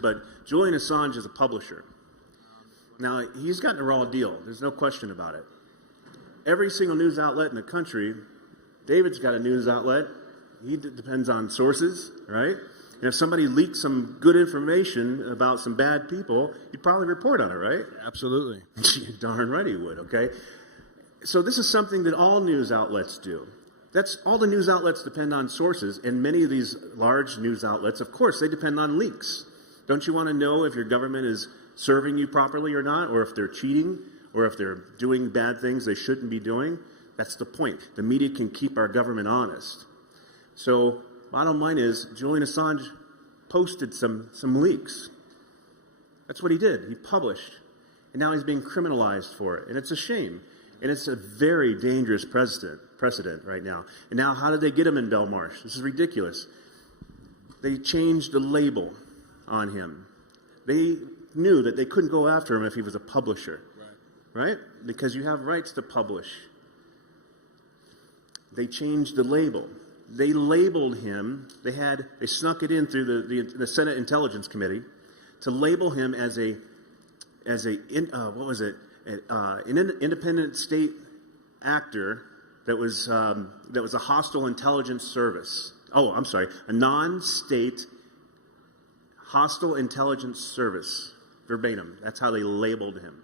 but Julian Assange is a publisher. Now, he's gotten a raw deal. There's no question about it. Every single news outlet in the country, David's got a news outlet. He depends on sources, right? And if somebody leaks some good information about some bad people, he'd probably report on it, right? Absolutely. Darn right he would, okay? So this is something that all news outlets do. That's all the news outlets depend on sources, and many of these large news outlets, of course, they depend on leaks. Don't you want to know if your government is serving you properly or not, or if they're cheating, or if they're doing bad things they shouldn't be doing? That's the point. The media can keep our government honest. So, bottom line is, Julian Assange posted some leaks. That's what he did. He published. And now he's being criminalized for it. And it's a shame. And it's a very dangerous precedent right now. And now, how did they get him in Belmarsh? This is ridiculous. They changed the label on him. They knew that they couldn't go after him if he was a publisher. Right? Because you have rights to publish. They changed the label. They labeled him. They snuck it in through the Senate Intelligence Committee to label him as an independent state actor that was a hostile intelligence service. Oh, I'm sorry, a non-state hostile intelligence service, verbatim. That's how they labeled him.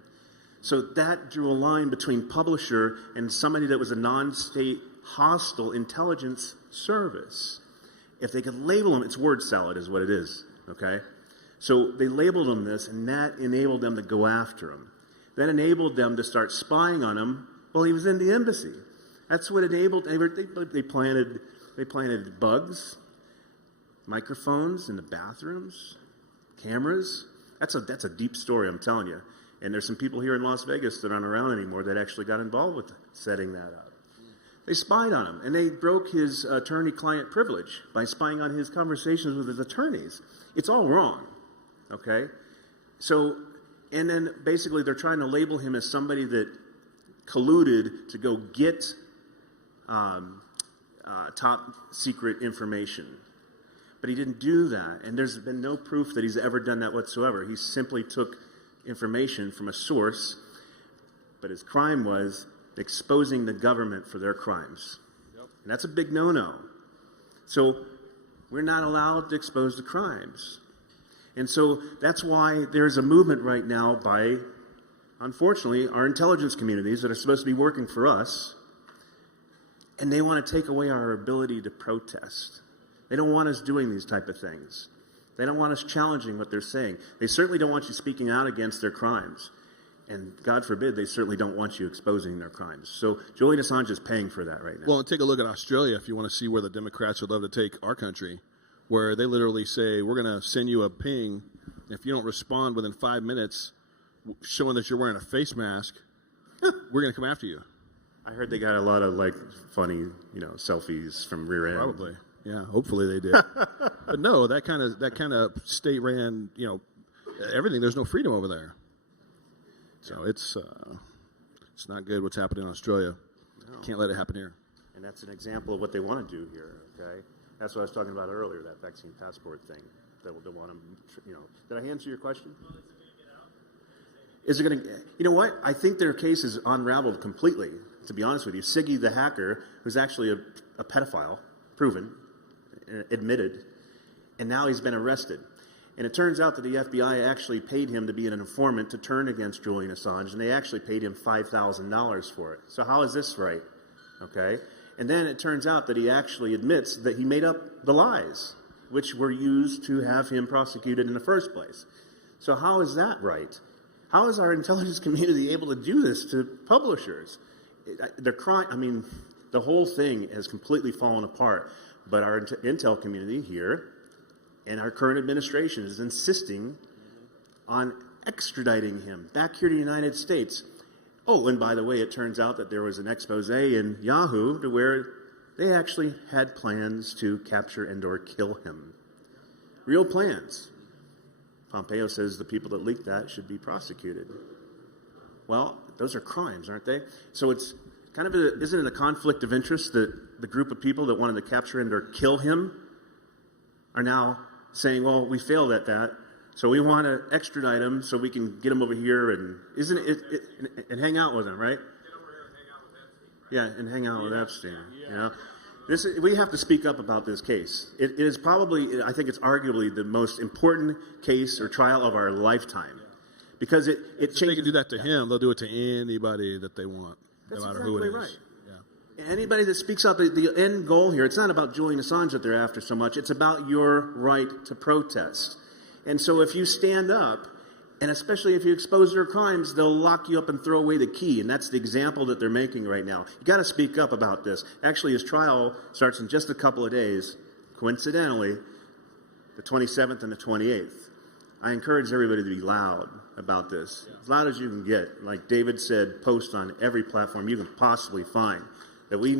So that drew a line between publisher and somebody that was a non-state hostile intelligence service. If they could label him, it's word salad is what it is, okay? So they labeled him this, and that enabled them to go after him. That enabled them to start spying on him while he was in the embassy. That's what enabled, they planted bugs, microphones in the bathrooms, cameras. That's a deep story, I'm telling you. And there's some people here in Las Vegas that aren't around anymore that actually got involved with setting that up. They spied on him, and they broke his attorney-client privilege by spying on his conversations with his attorneys. It's all wrong, okay? So, and then basically they're trying to label him as somebody that colluded to go get top-secret information. But he didn't do that, and there's been no proof that he's ever done that whatsoever. He simply took information from a source, but his crime was exposing the government for their crimes. Yep. And that's a big no-no. So we're not allowed to expose the crimes. And so that's why there's a movement right now by, unfortunately, our intelligence communities that are supposed to be working for us, and they want to take away our ability to protest. They don't want us doing these type of things. They don't want us challenging what they're saying. They certainly don't want you speaking out against their crimes. And God forbid, they certainly don't want you exposing their crimes. So Julian Assange is paying for that right now. Well, and take a look at Australia if you want to see where the Democrats would love to take our country, where they literally say, we're going to send you a ping. If you don't respond within 5 minutes, showing that you're wearing a face mask, we're going to come after you. I heard they got a lot of funny, selfies from rear end. Probably. Yeah, hopefully they did. But no, that kind of state ran, everything. There's no freedom over there. So it's not good what's happening in Australia. No. Can't let it happen here. And that's an example of what they want to do here, okay? That's what I was talking about earlier, that vaccine passport thing. They want to, Did I answer your question? Well, is it going to, you know what? I think their case is unraveled completely, to be honest with you. Siggy the hacker, who's actually a pedophile, proven, admitted, and now he's been arrested. And it turns out that the FBI actually paid him to be an informant to turn against Julian Assange, and they actually paid him $5,000 for it. So how is this right? Okay? And then it turns out that he actually admits that he made up the lies, which were used to have him prosecuted in the first place. So how is that right? How is our intelligence community able to do this to publishers? They're crying. The whole thing has completely fallen apart. But our intel community here and our current administration is insisting on extraditing him back here to the United States. Oh, and by the way, it turns out that there was an expose in Yahoo to where they actually had plans to capture and or kill him. Real plans. Pompeo says the people that leaked that should be prosecuted. Well, those are crimes, aren't they? So it's kind of isn't it a conflict of interest that the group of people that wanted to capture and or kill him are now saying, well, we failed at that. So we want to extradite him so we can get him over here and and hang out with him, right? Yeah, and hang out with Epstein. You know, we have to speak up about this case. It is probably, I think, it's arguably the most important case or trial of our lifetime, because it if they can do that to him, they'll do it to anybody that they want, no matter who it is. Right. Yeah. Anybody that speaks up, the end goal here, it's not about Julian Assange that they're after so much. It's about your right to protest. And so if you stand up, and especially if you expose their crimes, they'll lock you up and throw away the key. And that's the example that they're making right now. You got to speak up about this. Actually, his trial starts in just a couple of days, coincidentally, the 27th and the 28th. I encourage everybody to be loud about this, as loud as you can get. Like David said, post on every platform you can possibly find that we need.